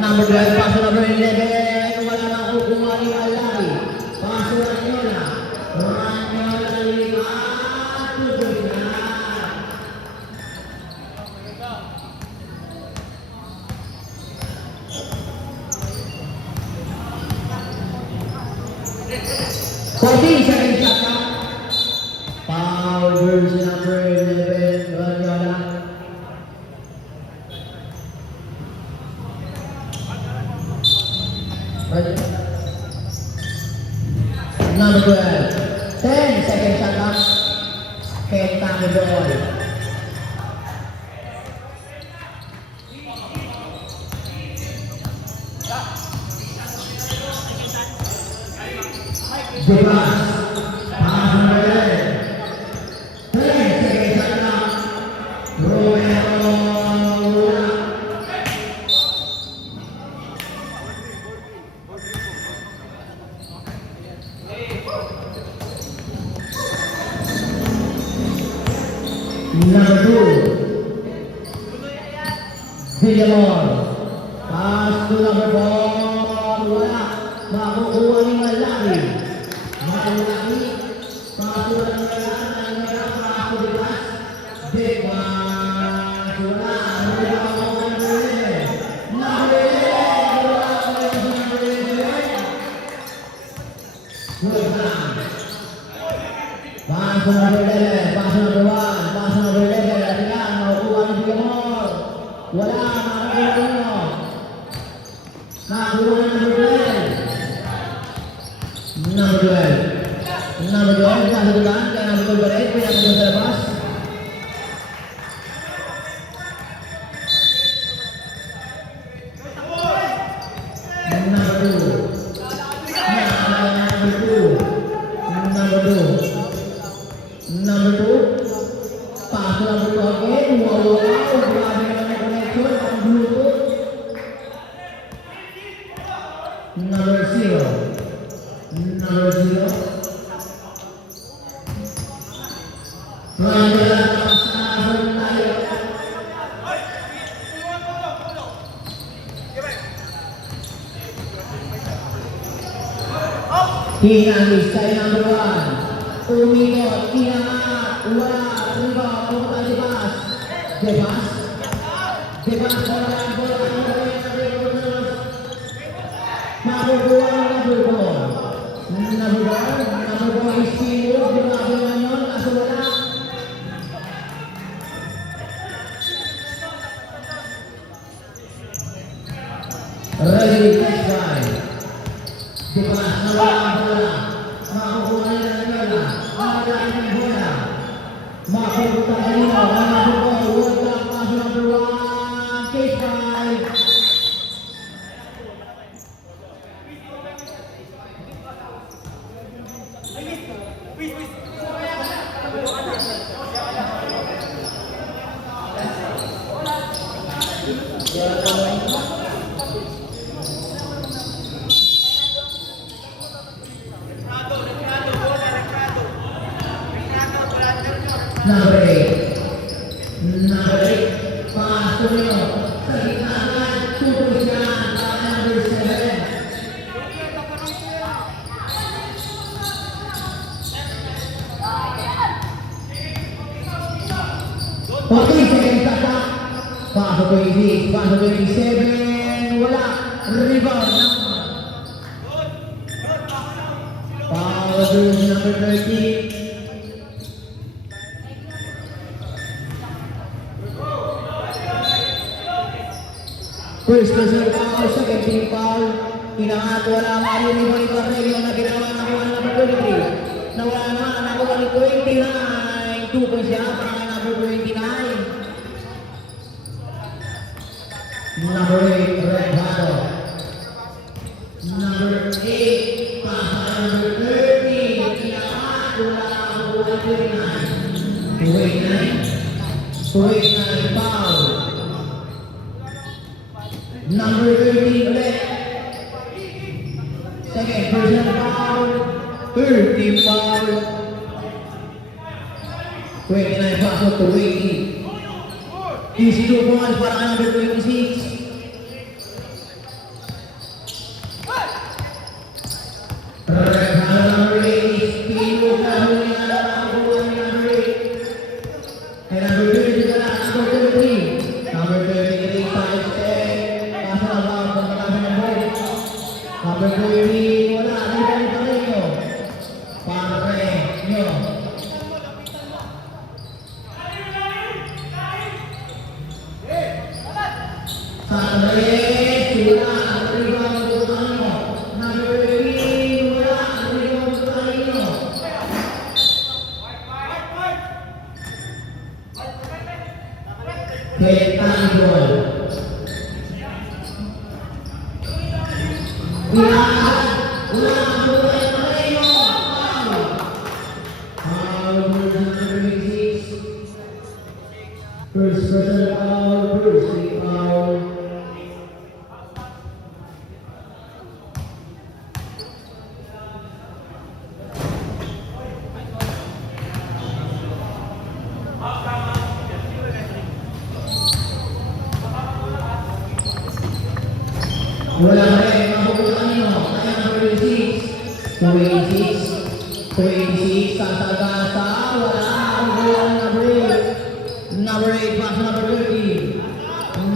Number 12, paso number 11, wala na ako kumari alay. Paso Ranyola. Ranyola lipat, tuloy na. Pwede sa isa ka. Foul jersey number 11, Ranyola. Number 12, 10 second shot up. Kenta mo doon. Debas, pass number 11. 10 second shot up. Romero. Number 2, Villamor. Pass to number 4. Wala. Makukuha ni Malaki. Malaki. Pass to number 1. Pass to Debas. Debas. Wala. Number 11. Wala. Pass to number 11. Pass to number 1. Wala, makakuha mo. Nakakuha na number 12. Number 12. Number 12, nasa dulaan, kaya number 12 ba rin, pinapagod sa labas. Number 2. Number 2. Number 2. Paso number 2 again. Wow, grabe naman yung connection. Ang Bluetooth. Number 0. Number 0. Ngayon na lang ang sinasabi tayo. Hinangis kay number 1. Umingot, inangat, wala, riba, pumunta si Bas. Debas. Debas, bola, makukuha ang number 4. Number 4 is Sino, grabe naman yun, kaso wala. Ready, next try. Debas, nawala ang bola. Makukuha nila ng bola. Awala ng bola. Makukuha nila. Makukuha. Pass number 1. Case 5. Number 8. Number 8. Pasok nyo. Sa gitnaan. Tutos yan. Number 7. 14 seconds attack. Pasok 26. Pasok 27. Wala. Rebound. Power number 30. First personal foul, second team foul. Inangat, wala nga yun yung monitor na yun na ginawa na kuha na number 23. Nawala naman, nakuha ni 29. 2 points siya, para number 29. Number 8, Red Hado. Number 8, pasa number 30. Inangat, wala nga kuha ni 29. 29 foul. Number 13, Red. Second personal foul. Third team foul. 29 pasok to 80. Easy 2 points para ka number 26. Red Hado number 8. Pino na huli na nakakuha ni number 8. And number 30 na number 33. Number 33, Tayo Step. Number 30, wala. Di ba ito rin nyo? Pare nyo. Sandres, wala. Ang rebound ko tayo. Number 30, wala. Ang rebound ko tayo. Ketangol. First person foul, first team foul. Wala rin, mabukutan nyo. Kaya number 26. 26, sasagasa. Wala. Wala number 8. Number 8, pass number 30.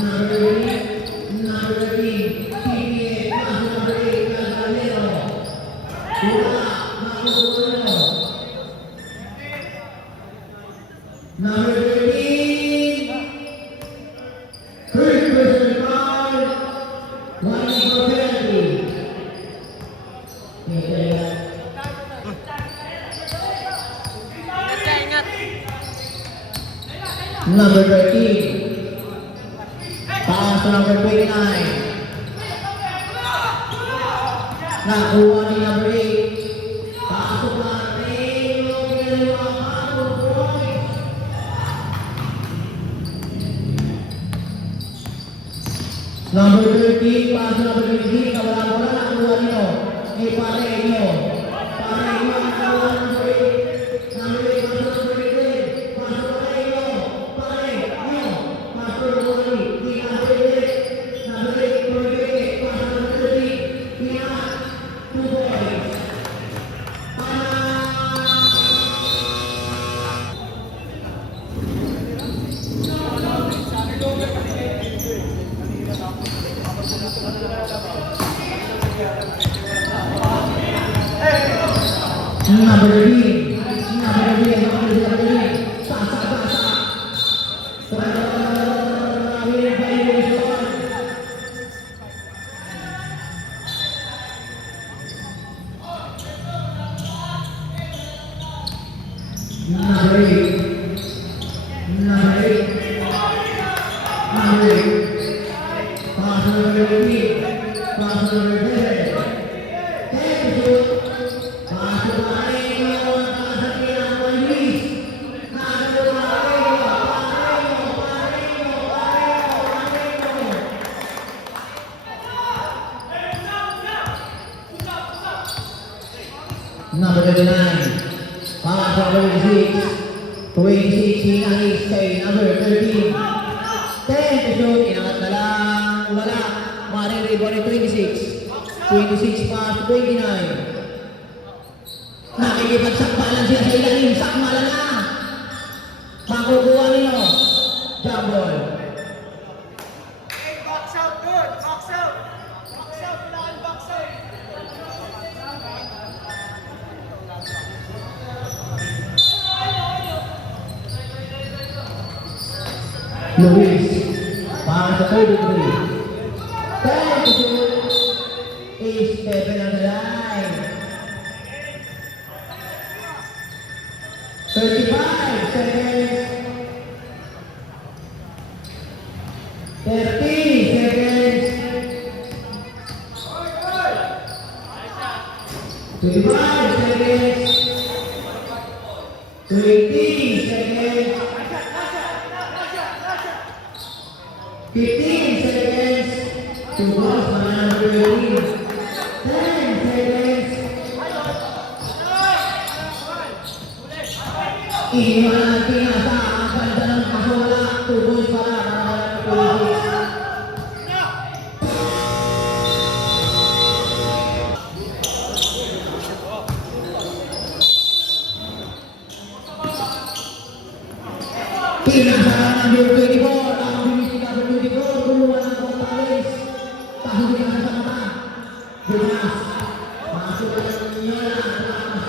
Number 8. Number 30. PPA, pass number 8. Nagalero. Wala. Mabukutan nyo. Number 13. First person foul. One for penalty. Number 13. Pass to number 29. Nakuha ni number 8. Pasok na rin. Number 13, pass to number 23. Nawala-wala na nakuha nyo. Pare nyo. Pare nyo ang nakuha number 8. Number 8, pass to number 23. Pass to pare nyo. Pare nyo. Pass to number 3. Number 8. Number 8, number 8. Pass to number 30. Pinaka. 2 points. Number 13. Number 13. Sasa. Number 8. Number 8. Number 8. Pass number 15. Pass number 7. Number 29. Pass number 26. 26, hinalis kay number 13. 10 to shoot, inangat na lang, wala. Mariribon ni 26. 26 pass to 29. Nakikipagsak-balan siya sa ilalim, sakmala na. Makukuha niyo. Jump ball. Box out, good. Box out. Box out, kailangan box out. Luis. Para sa 33. 10 to shoot. Is Pepe on the line. 35 seconds. 30 seconds. 25 seconds. 20 seconds. 15 seconds. Two balls, man, 10 seconds. Iniwan ang pinasa ang ganda ng kasawala. Tuloy para Police. Pinasa ng number 24. Ang bilis ng number 24. Kumuha ng kontalis. Tahuli ka sa mata. Bukas. Masuk ka ng Nyola. Mas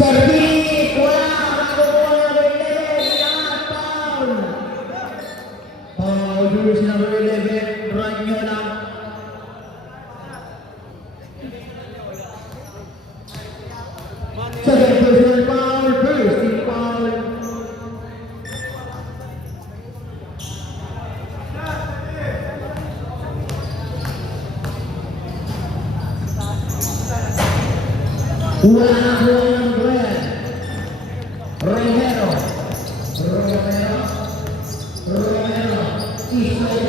Service, wala, nakukuha ng number 11, inangat, foul. Foul, jersey number 11, Ranyola. Second personal foul, first team foul. Wala na po ang Gwen. Romero. Ismail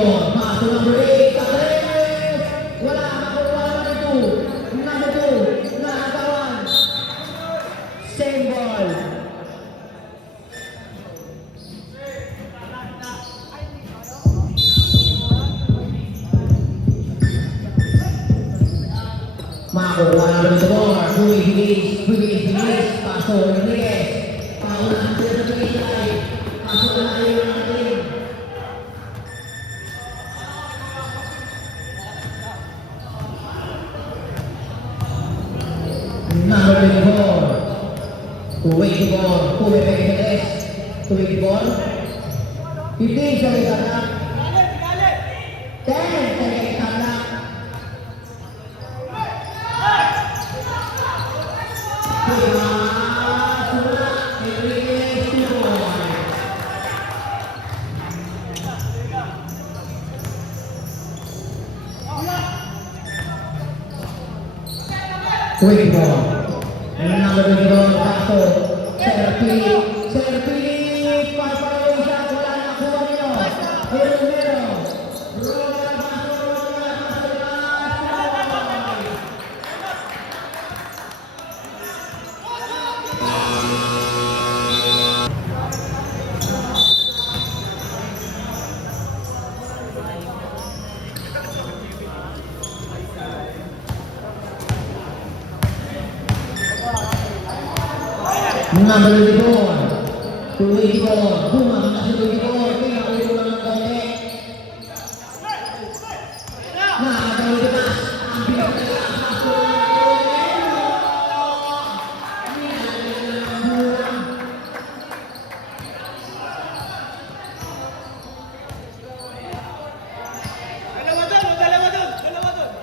ang masuk number 8, Caceres. Wala, makukuha number 2. Number 2, nakakawan. Same ball. Makukuha naman ito mo. Bilis. Paso, Rodriguez. Paunahan sila sa baseline. Paso na kayo ng ating. Number 24. 24. Kuwi Pekeles. 24. 15 sa may tatak. 10 sa may tatak. Quick ball. Number 24, Paso. Sir Philip. Paparawin siya. Wala na nakuha nyo. Romero. Number 24. 24. Bumangon na si 24. Pinaulo na ng konti. Nakakagawin na. Ang pinagdala.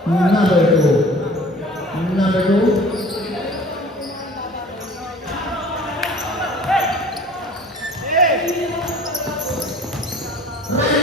Number 2. Number 2. Wala,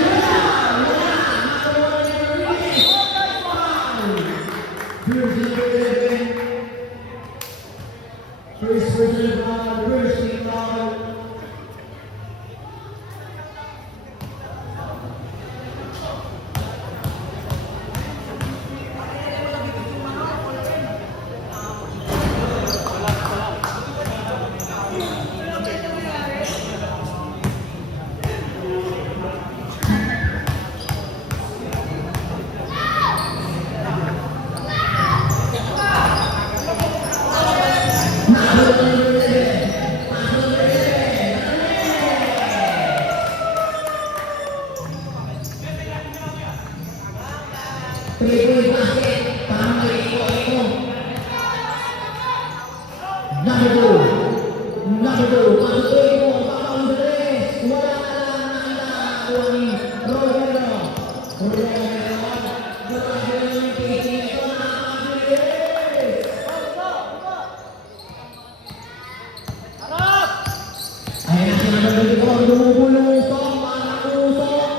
Number 24, lumubulusok, parang usok.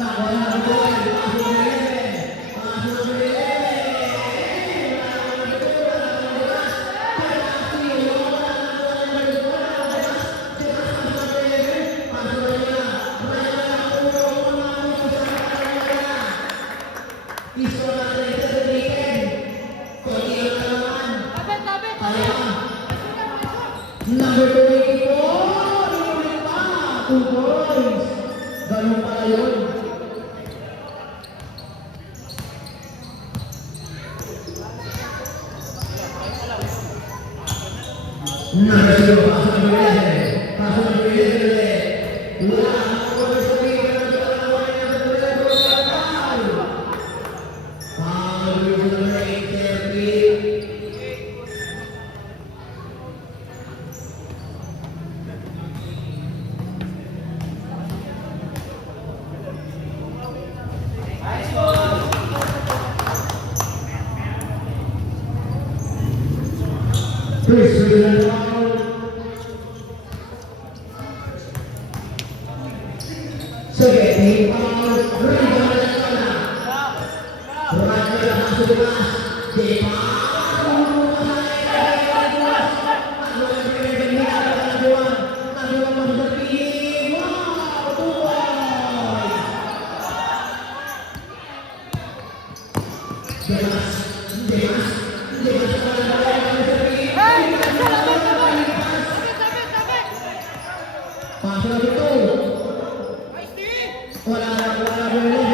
Nakuha na ito ay paso ng 11. Paso ng 11. Iso natin sa Dominican. Konti lang na naman. Number 24, inulit pa. 2 points. Ganun pala yun. Number 0, paso number 11. Paso number 11 ulit. Wala. Number 3, number 8, 30. First, we're foul. Second, team foul. Ready to the corner. Right to the pass to the pass. Di Pasok na dito. Wala na level.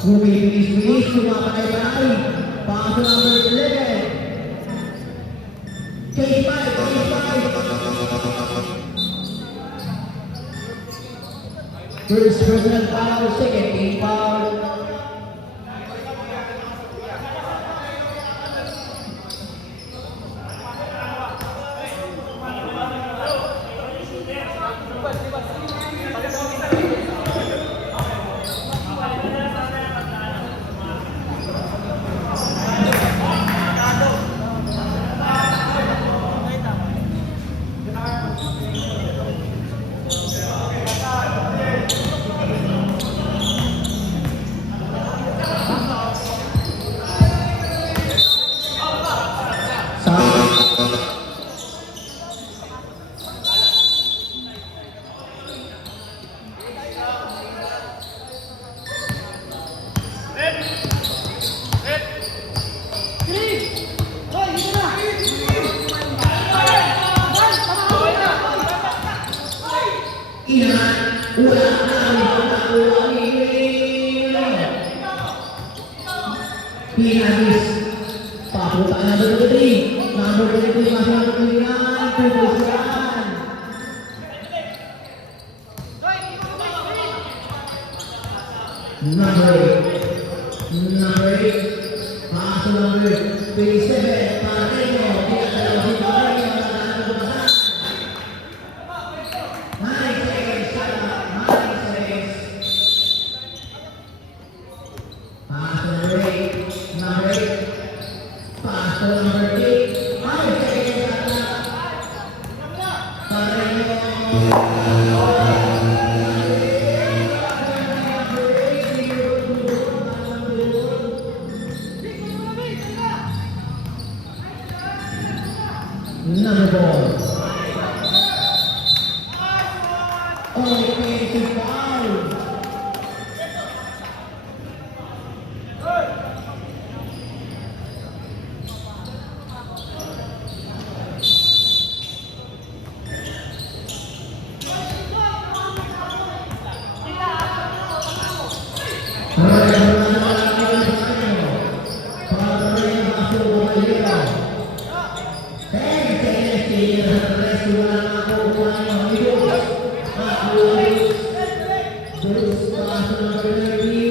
Bilis, sumapanay-panay. Paso number 11. K5. First personal foul, second team foul. Pinagis. Papunta na number 3. Number 23 masih number 29. Pupusan. Number 8. Masuk number 27. Pareno. Tidak ada lagi Pareno. Number 4. Offensive foul. Terus number 30.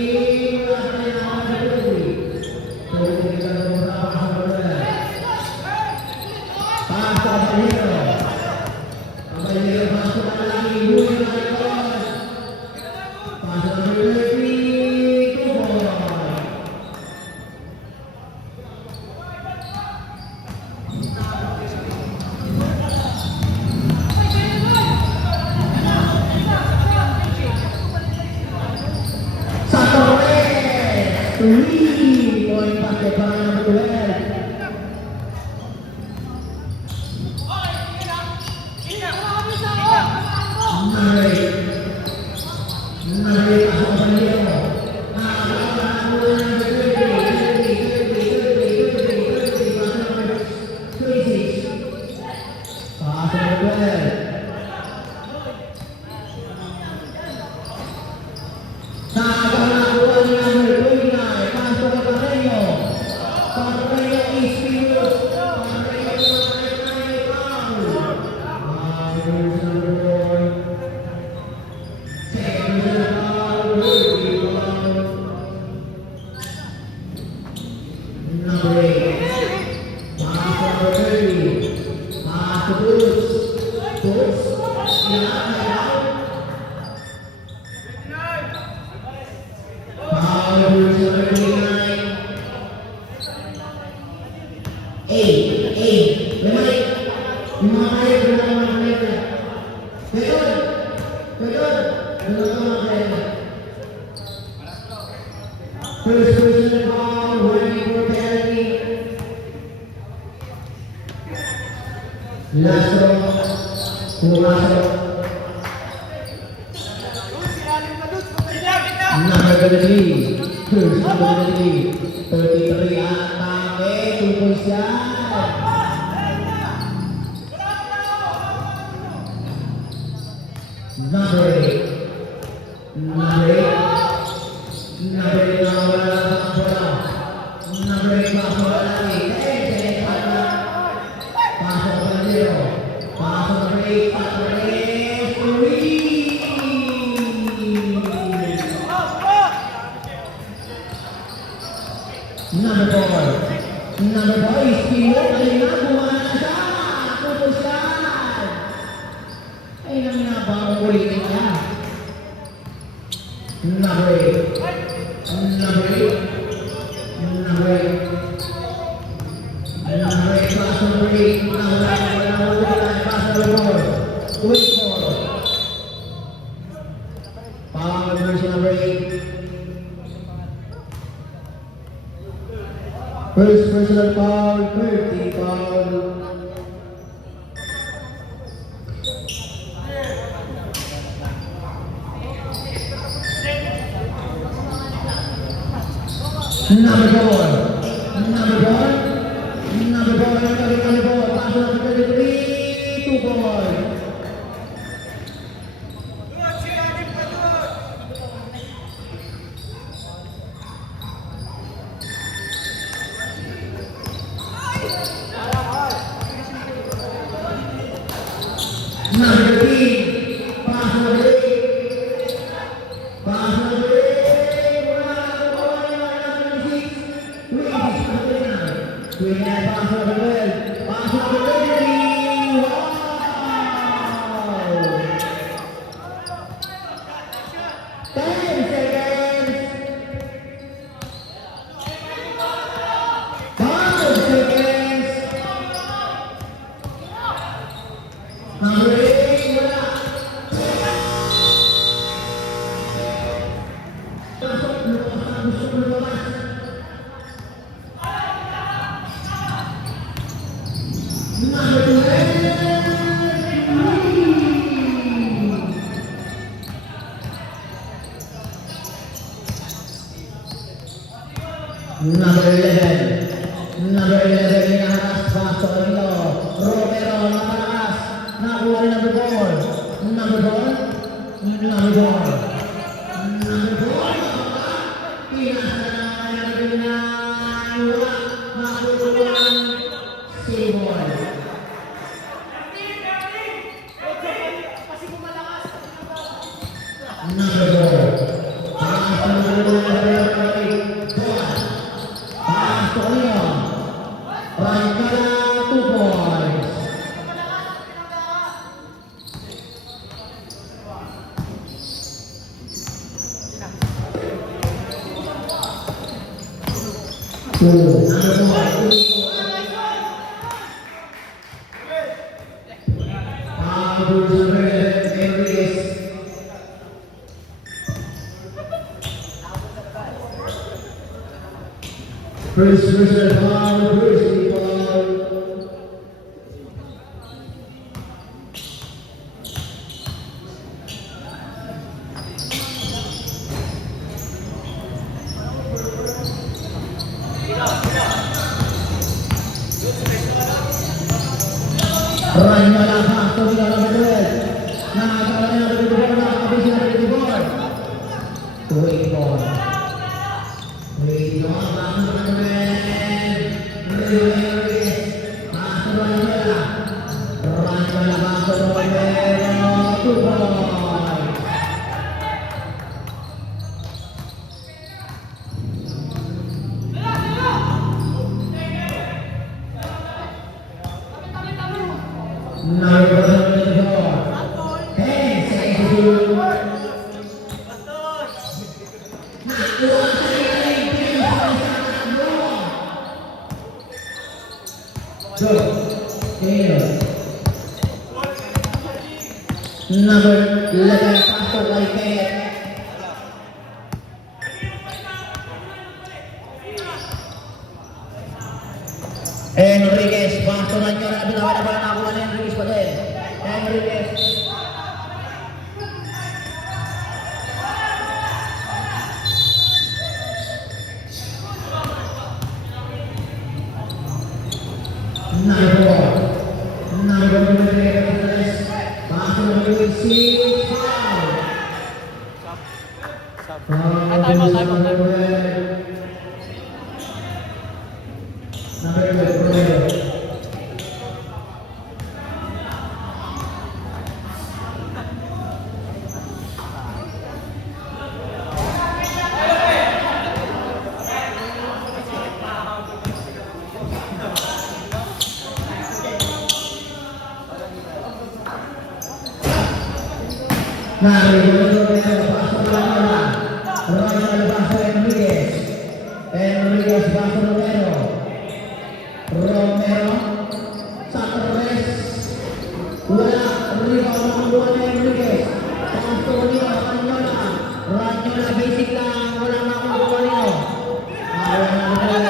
3-point basket para number 12. First personal foul, ready for penalty. Last row, pumasok. Number 33, first number 33, 33 atake, 2 points yan. Number 8, number 8, number 8 na wala ng bola. Number 8 pasok na lagi. Pasok pa zero. Pasok na break. Pasok na break. Number 4. Number 4 is Pino. Kanina bumana siya. Pupos yan. Ay nang nabang ulitin niya. Number 8. Number 8. Number 8. Number 8. Pass number 8. Pass number 4. Wait for. Power version number 8. First personal foul, 30 foul. Number 4. Number 4. Number 4. Number 4. Pass number 33. 2 points. Number 15, pass number 8. Pass number 8. Wala na po, number 6. 29 pass number 12. Pass number 23. Wow! 10 seconds. 5 seconds. Number 8, wala. Pasok, lumakas, gusto ko lumakas. Number 11. Number 11. Number 11, inaharas pasok nito. Romero, napalakas. Nakuha rin number 4. Number 4. Number 4. Number 4. Pinasa na number 9. Wala. Nakuha. Save ball. Number 4. Pasok number 8. Pasok niya. Pangkala 2 points. First personal foul, first foul. Ryan Malabang, Tony Calabedel. Nakakaroon na ng ball na kapis na ng ball. Wait ball. Wait ball, bago na naman. Pasok na naman. Ryan Malabang, Tony Calabedel. 2 points. Number 24. Hey, sa execute. Nakuha sa ilim. Go. Taylor. Number 11. Pasok kay Kenneth. Enriquez, basturan niya na binawa na ba nakuha ni Enriquez pa din. Enriquez. Number 4. Number 23. Basturan niya yung 6. Foul. Time out. Number 12. Pasok lang nila. Royal Baso Enriquez. Enriquez Baso Romero. Romero sa Torres. Wala. Rebound nakuha ni Enriquez. Antonio Ranyola. Ranyola basic lang. Wala nakuha nito. Wala nakuha.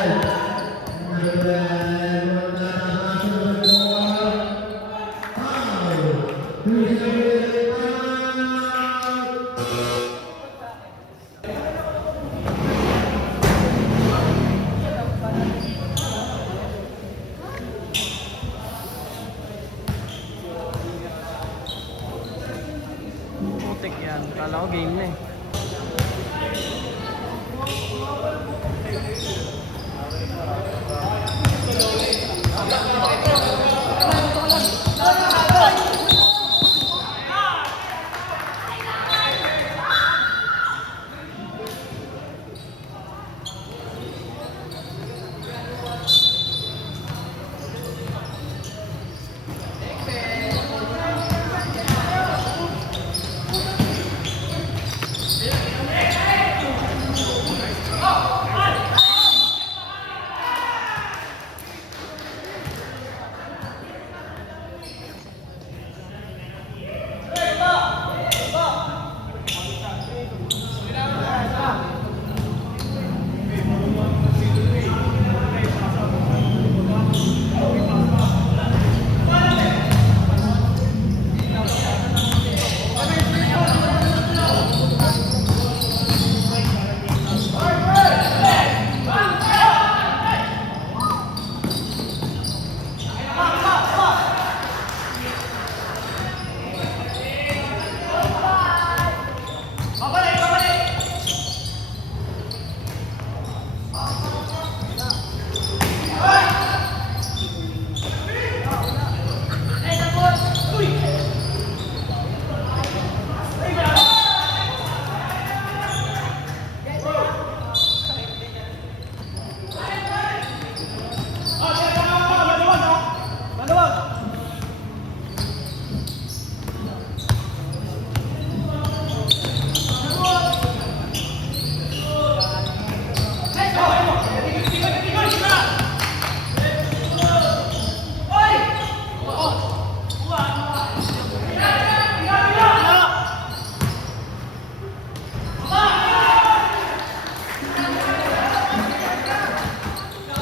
Putik yan. Kala ko game na eh.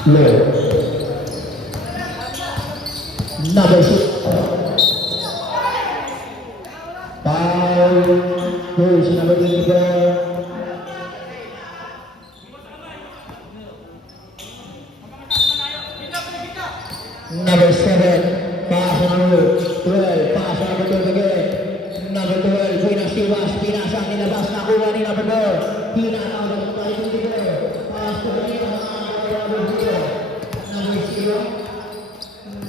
Low. Number 6. Foul. Goal sa number 24. Number 7, pass on number 12, pass on number 12 again. Number 12, pinasiwas, pinasa, nilabas, nakuha ni number 4. Pinatawag ng tayo ng number 4. Pass to the number 0. Number 0.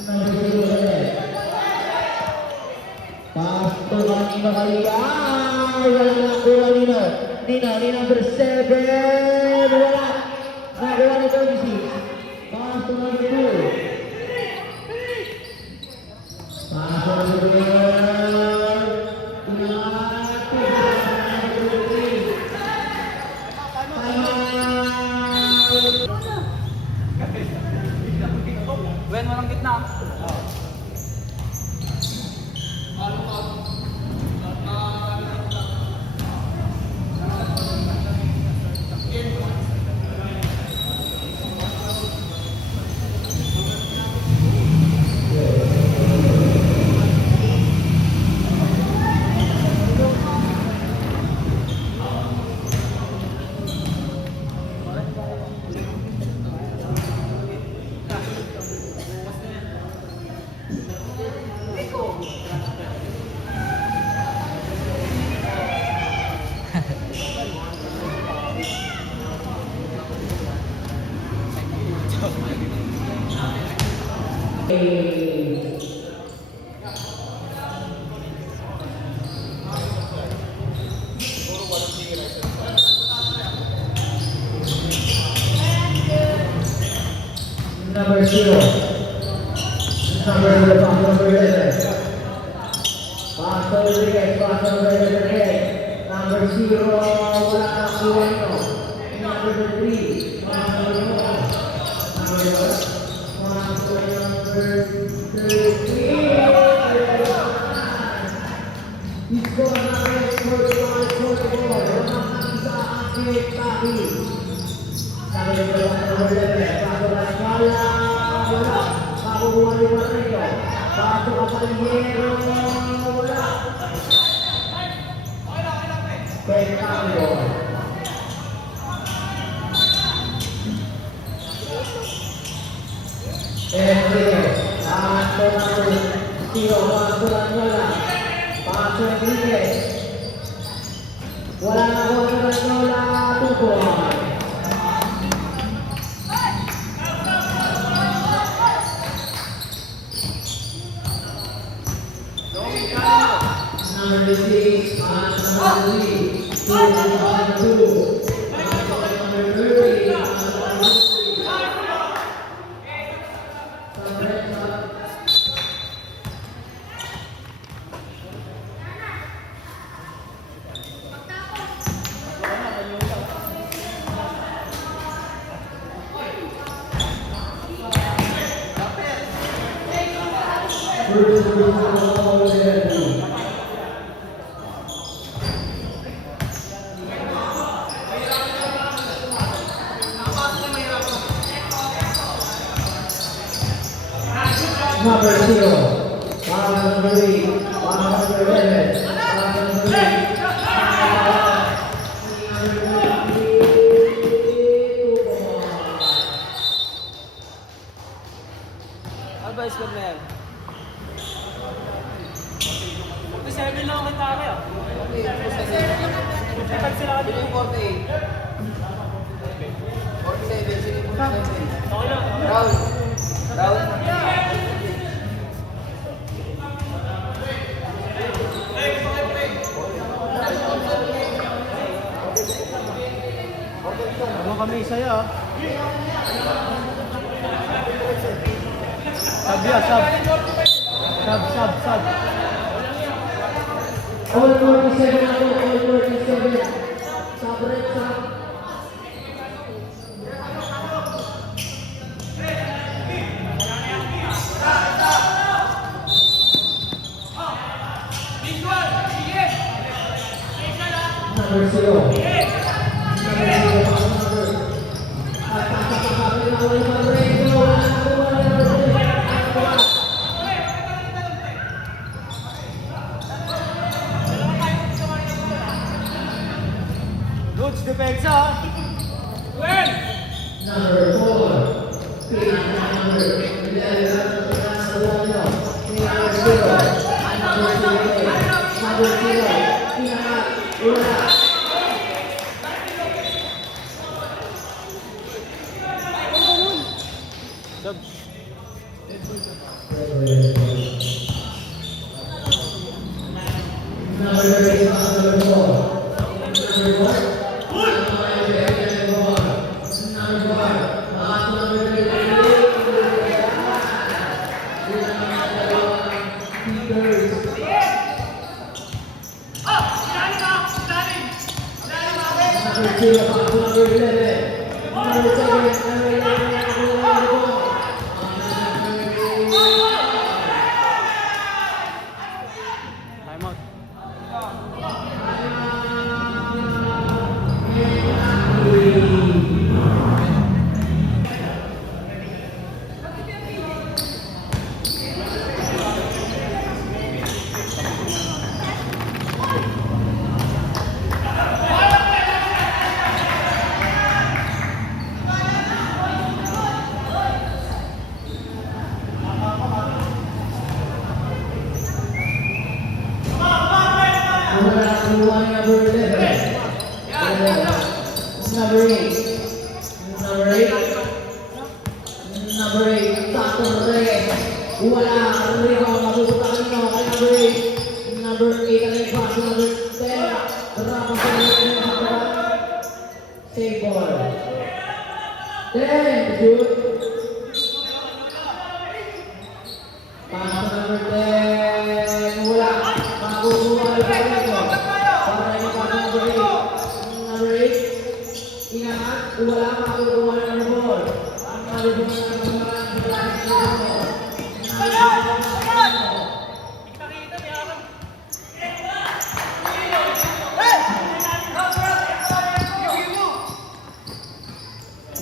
Number 0 again. Pass to Nino Maria. Walang nakuha Nino. Nino, ni number 7. Wala. Nakuha ni 26. Pass to number 2. Gwen, walang gitna. Number 0. Number 11. Pass Rodriguez, pass Rodriguez again. Number 0, wala na kuha nyo. Number 3, pass number 4. Number 1, pass number 3. Ito na rin, 45-44. Wala isa ang Kaki. Sabi ng number 11, pass wala. Makukuha ni Marino. Paso Kapalingero. Wala. Pekalo. Enrique. Paso number 0. Paso Lanyola. Paso Enrique. Wala na ko sa Lanyola. Tukuhan. Number 6, number 3, 2, number 2, number 30, Number 0, number 3, number 11, number 3. Advice ko na yan. 47 lang kita kaya. Kapag sila ka dito. 48. 47. Okay lang. Round. Ano kami saya? Sab ya, sab. Sab. All 47 ako, all 47. Sabret sa. Number 0. Number 0. At Number 4.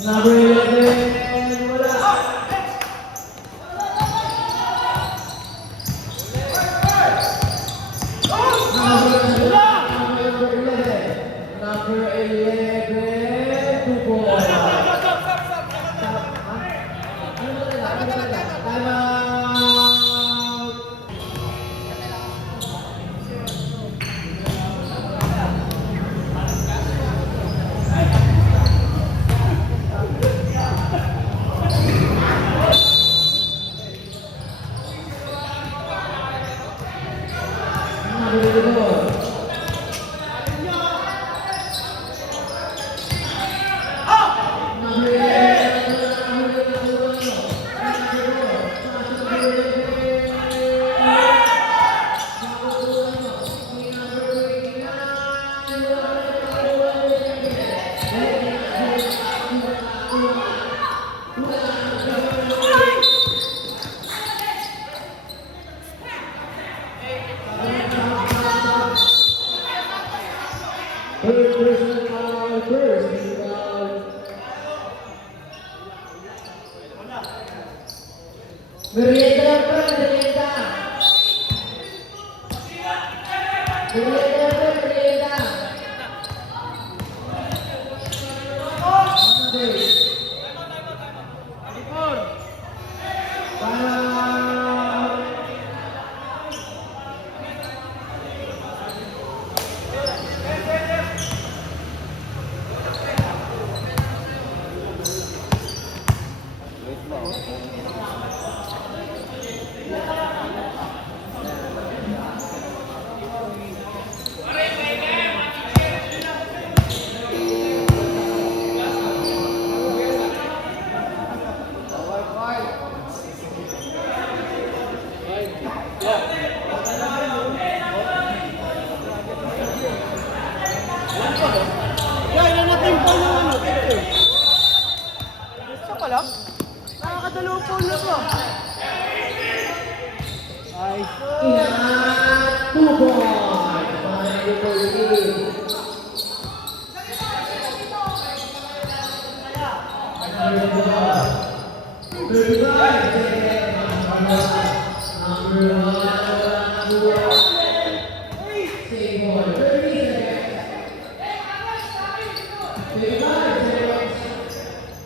Number 11.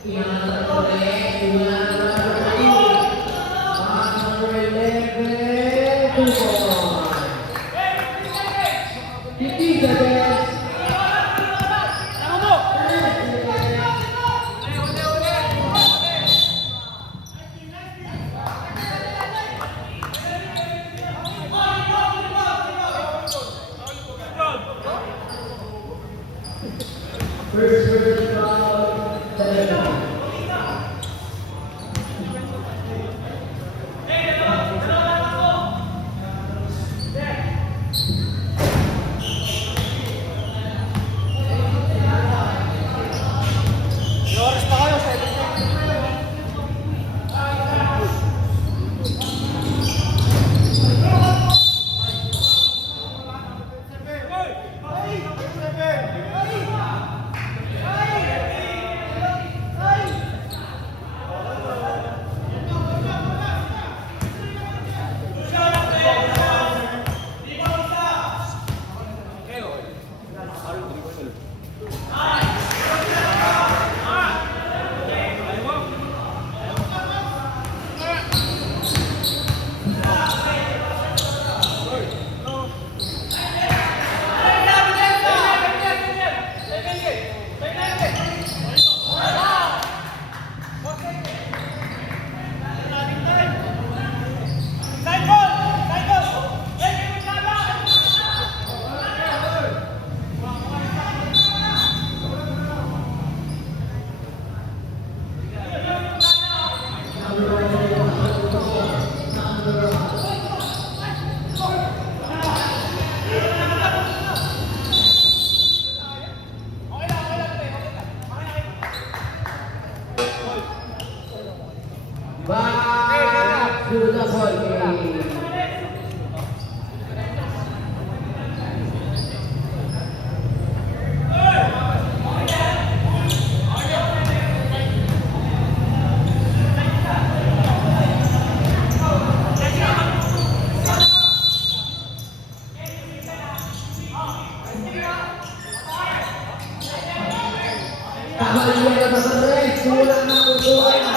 Inangat ulit. Kulang na pass number 11. 2 points. 15 seconds. First foul, 7. May oras pa kayo, 7. Back to the ball game. Kamalian na sa red, kulang na kukuha na.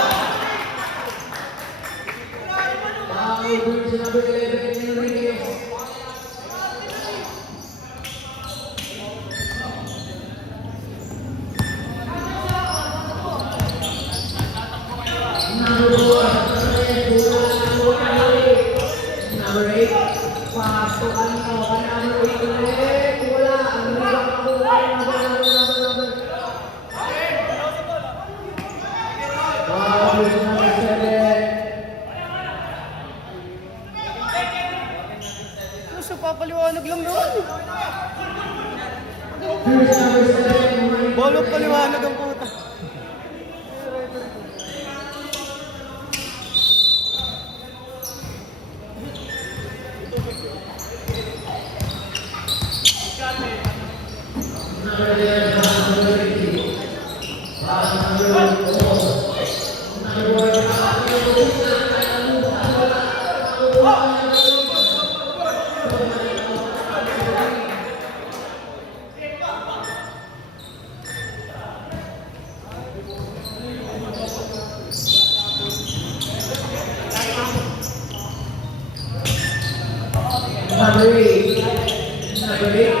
Foul dun si number 11, Enriquez. Number 4, sa red, kulang na kukuha na. Number 8, pass to Anino, number 8 ulit, kulang. Ang rebound nakuha ni number. Foul dun si number 7. Gusto papaliwanag lang doon. Here's number 7. Bolog paliwanag ang puta. Number 11, pass number 18. Pass number 4. Number 1, pass number 8. Number 8.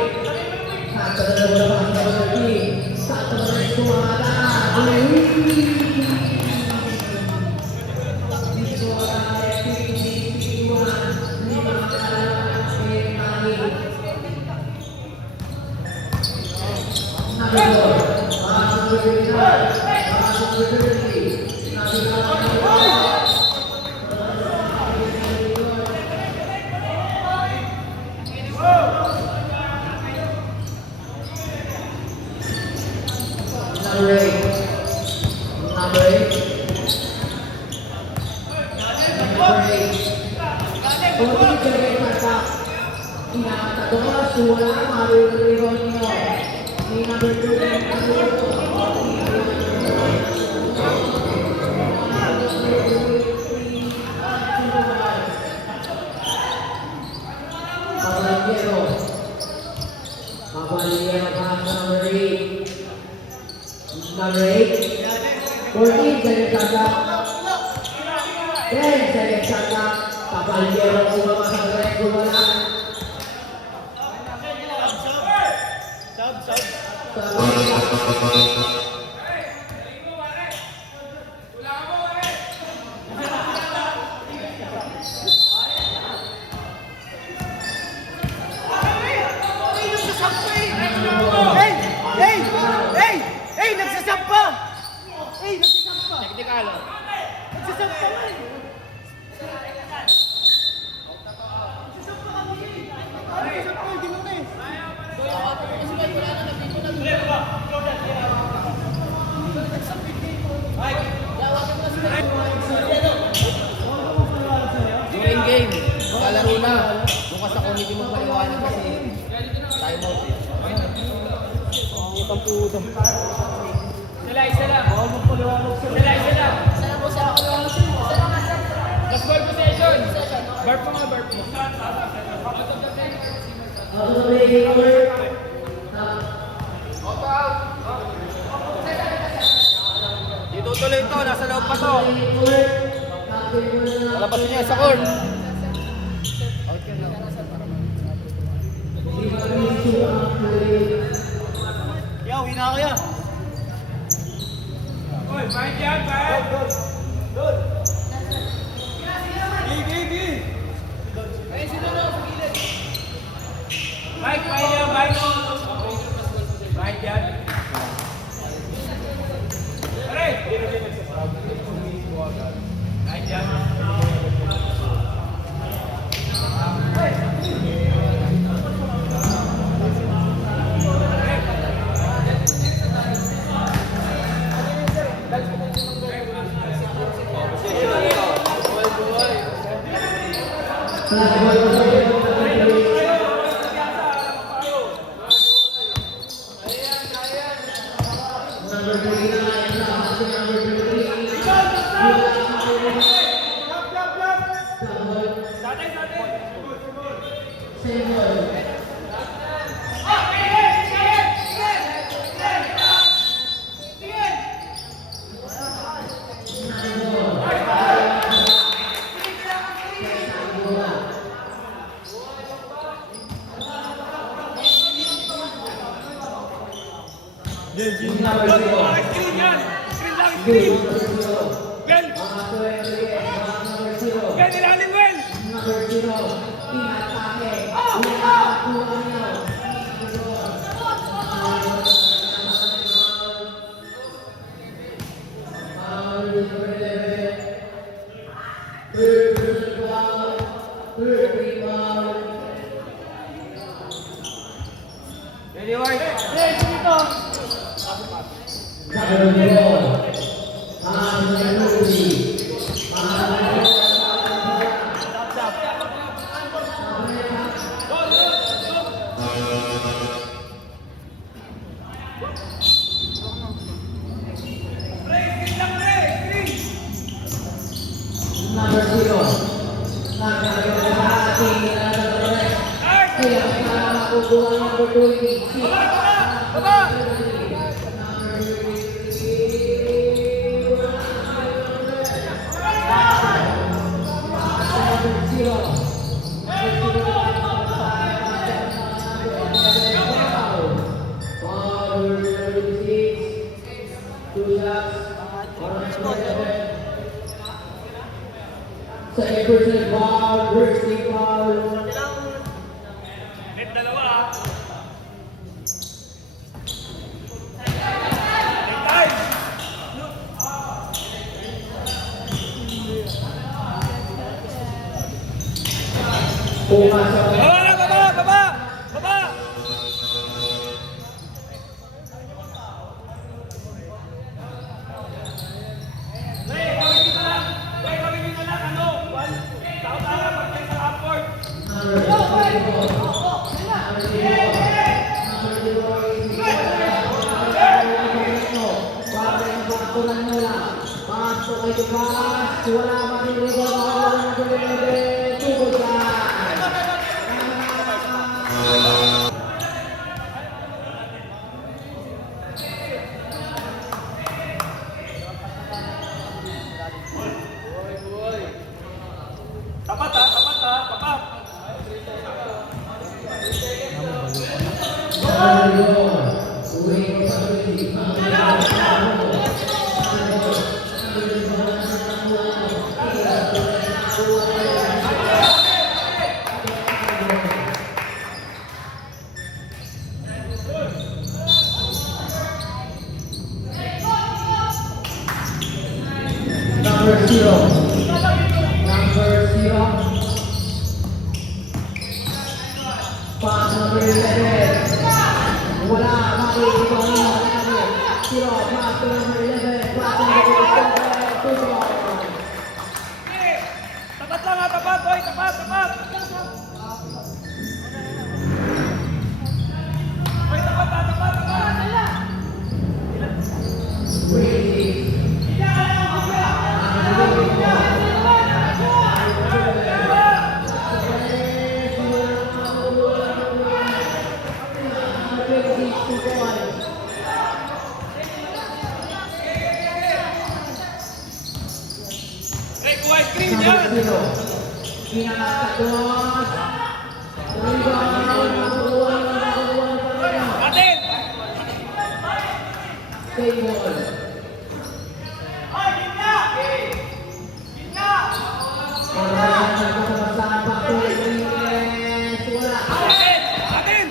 Satu na bola pass number 13. Satu na rin kumala. Number 8. Pagdating sa rin mata, inakatadoras, wala, maririron nyo. Ni number 2, Pabaliero pass number 8. Number 8. 14 seconds shot clock. 10 seconds shot clock. Kapalgero kumama sa red, kumala. Nagsasampa! Technical. Nagsasampa nga eh! Nagsasampa, hindi mo na eh! During game, kalaro na. Bukas ako hindi mo paliwanag kasi time out eh. Isa lang. Isa lang. Last ball possession. Barb mo nga, barb mo. Out of the way, over. Dito tuloy ito, nasa loob pa to. Over. Captain mo na. Palabasin niya sa court. Yo, win ako yan. Oy, fight yan, fight. Good. Gigi. Ayun si Dono, sa gilid. Mike, fight yan, Mike. Fight yan. Pare. Fight yan. Second person foul, first foul. Net dalawa. Pumasok. Baba! Wala makikita tubod ka. Number 0. Number 0. Pass number 11. Wala, mali, ito ang zero, pass to number 11. Pass number 11. Tuso. Tapat lang ha, tapat, boy, tapat, tapat. Boy, tapat ha, tapat, tapat. Wait. Hey, kuha screen dyan. Atin! Atin! Atin!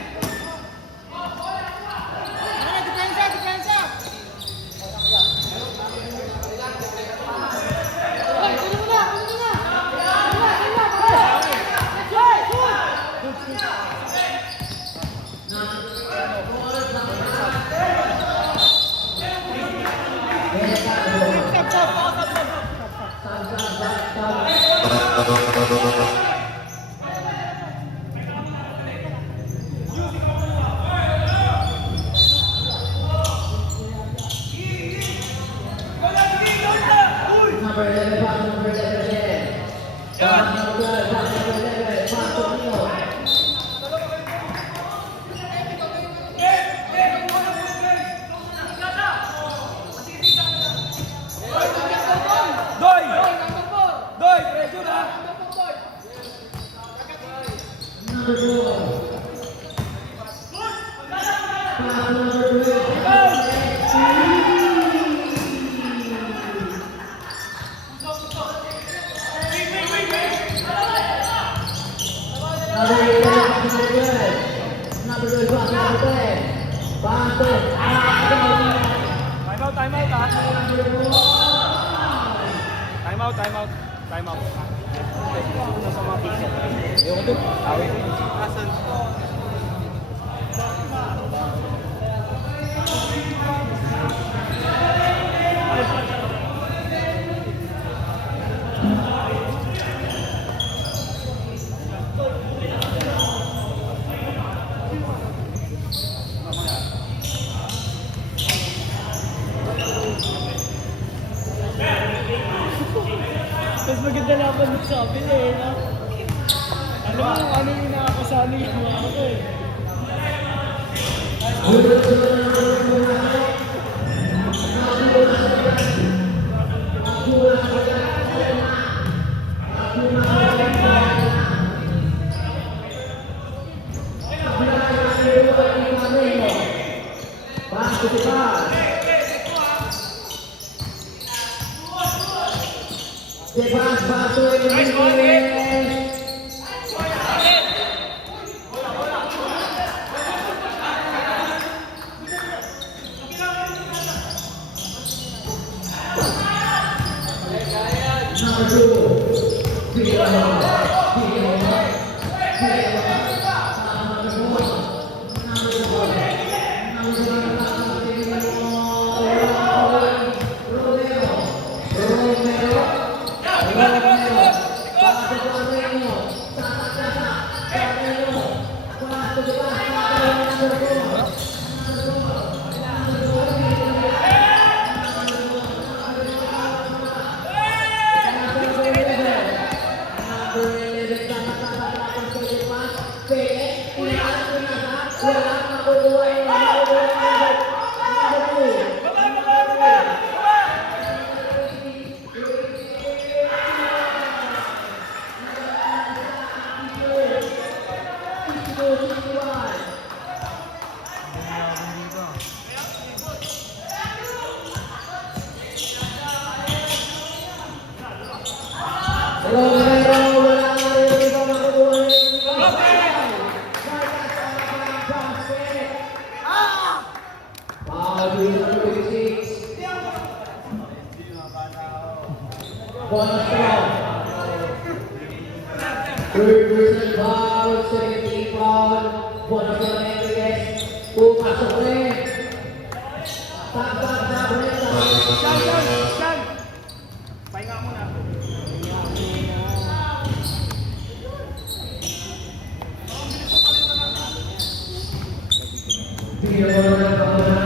Number 11, pass number 11 again. Pass number 11, pass to Nino. Doy! Doy, pressure ha! Number 4. Pass number 12. Number 12, pass number 10. Pass to Time out ha! Time out, time out. Time out. Nasa mga pixel. Ayoko doon. Awit. Asan? Mas maganda laban dito sa kabila eh, no? Alam mo kung ano yung nakakasali yung mga ako eh. Pass to the pass. The pass to the Number 26. Bonus throw. Third personal foul, second team foul. Bonus throw na Enriquez. Pumasok ulit. Tagdag na ulit. Shan! Pahinga muna. Bigyan mo na ng pangunan.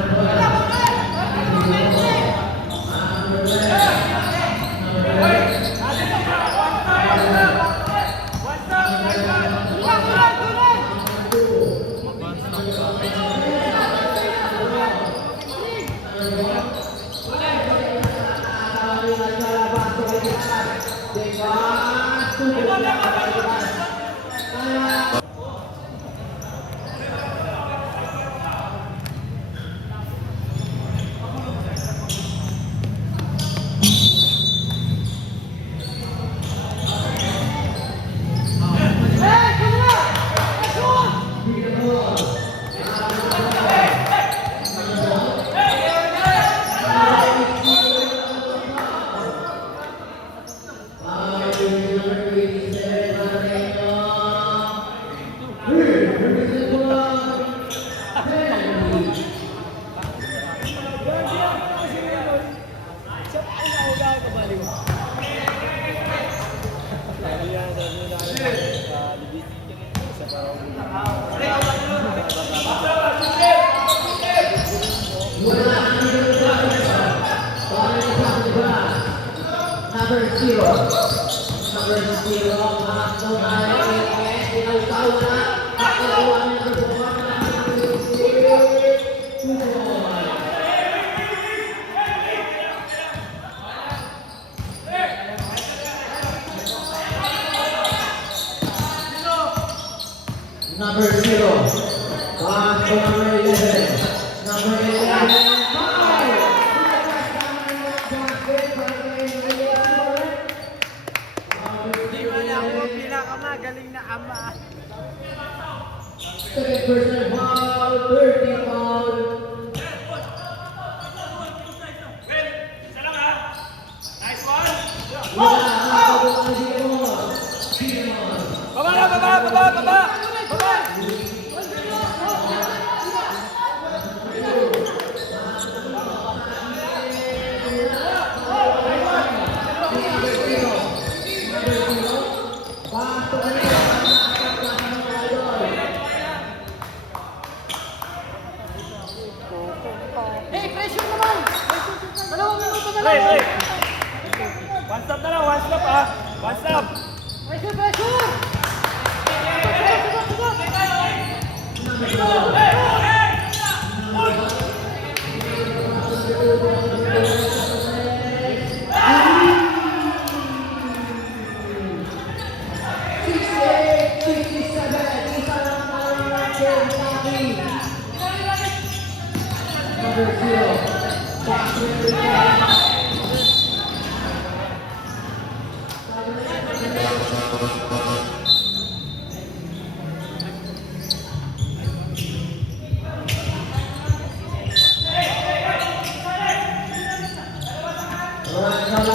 Number 0. Number 0. Mahakot ay Enriquez. Pinausaw na. Nakakuha ng number 1. Number 0. Back to number 11. Number 11. Pinakamagaling na ama. Second personal foul, third team foul. Wala, nakabot ang Simon. Simon. Baba! Hey! One stop na lang, one stop ah! One stop! Number 0. Number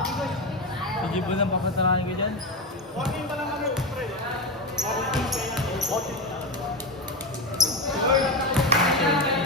Hindi ba nang papatarahin ko dyan? Walking pa lang kami, pre. Walking kaya.